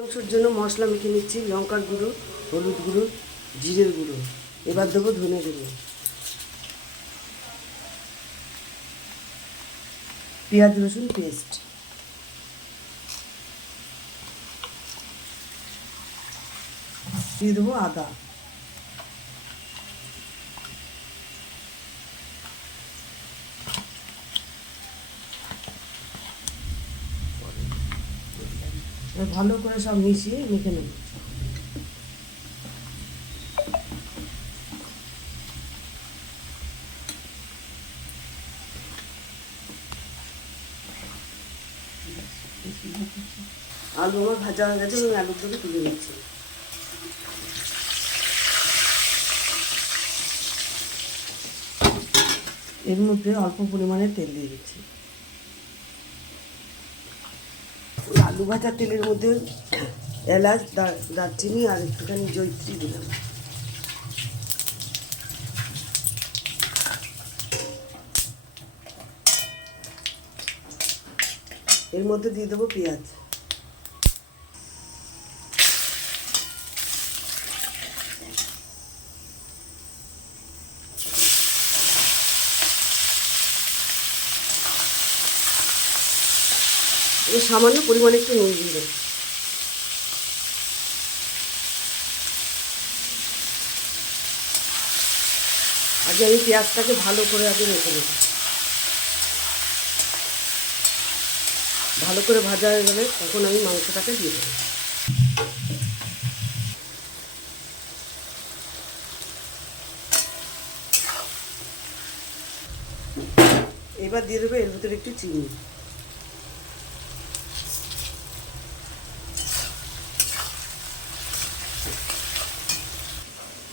মাংসের জন্য মশলা মেখে নিচ্ছি। লঙ্কার গুঁড়ো, হলুদ গুঁড়ো, জিরের গুঁড়ো, এবার দেবো ধনে গুঁড়ো, পেঁয়াজ রসুন পেস্ট, দিয়ে দেবো আদা, ভালো করে সব মিশিয়ে মেখে নেব। আলু আমার ভাজা হয়ে গেছে, আমি আলুগুলোকে তুলে নিচ্ছি। এর মধ্যে অল্প পরিমাণে তেল দিয়ে দিচ্ছি। আলু ভাজা তেলের মধ্যে এলাচ, দারচিনি আর একটুখানি জয়িত্রী দিলাম। এর মধ্যে দিয়ে দেবো পেঁয়াজ, সামান্য পরিমাণে একটু নুন দিয়ে দেবো। আগে আমি পেঁয়াজটাকে ভালো করে আগে রেখে নেব। ভালো করে ভাজা হয়ে গেলে তখন আমি মাংসটাকে দিয়ে দেবো। এবার দিয়ে দেবো এর ভিতরে একটু চিনি।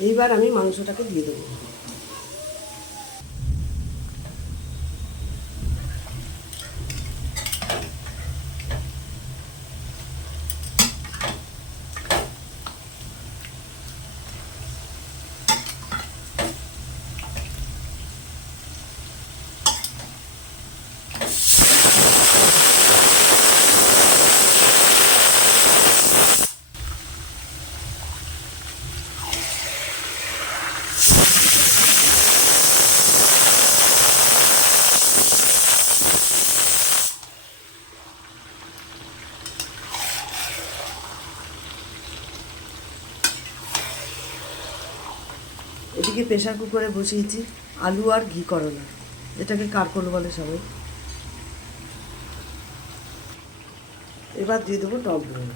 এইবার আমি মাংসটাকে দিয়ে দেবো। এদিকে প্রেশার কুকারে বসিয়েছি আলু আর ঘি করলা, এটাকে কারকল বলে সবাই। এবার দিয়ে দেবো টক দই।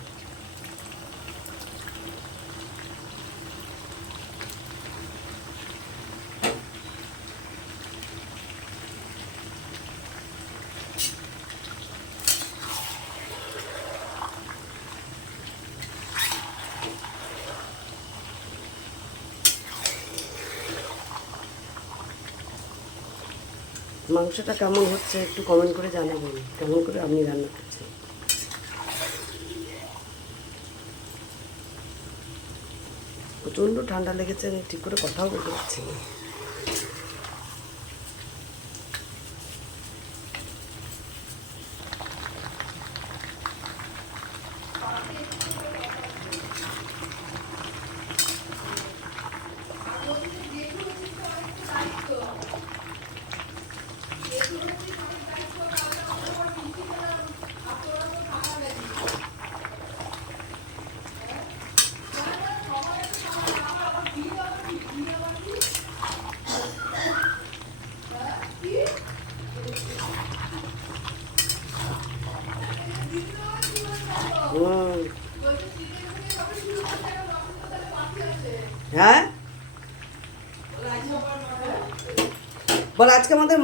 মাংসটা কেমন হচ্ছে একটু কমেন্ট করে জানাবেন, কেমন করে আপনি রান্না করছেন। প্রচণ্ড ঠান্ডা লেগেছে, আমি ঠিক করে কথাও বলতে পারছি না। হ্যাঁ বল, আজকে আমাদের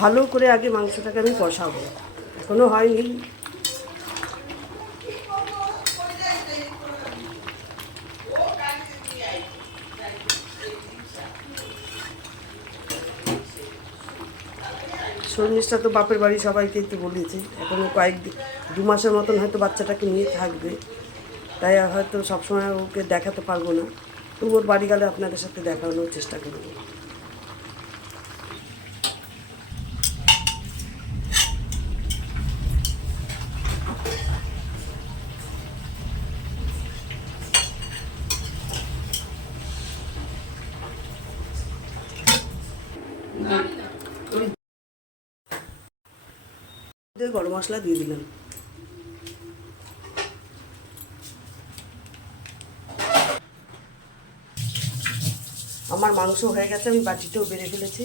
ভালো করে আগে মাংসটাকে আমি কষাবো, এখনো হয়নি। শর্মিষ্ঠা তো বাপের বাড়ি সবাইকে একটু বলেছে, এখনও কয়েকদিন 2 মাসের মতন হয়তো বাচ্চাটাকে নিয়ে থাকবে, তাই হয়তো সবসময় ওকে দেখাতে পারবো না। তো ওর বাড়ি গেলে আপনাদের সাথে দেখানোর চেষ্টা করব। থেকে গরম মশলা দিয়ে দিলাম। আমার মাংস হয়ে গেছে, আমি বাটিতেও বেড়ে ফেলেছি।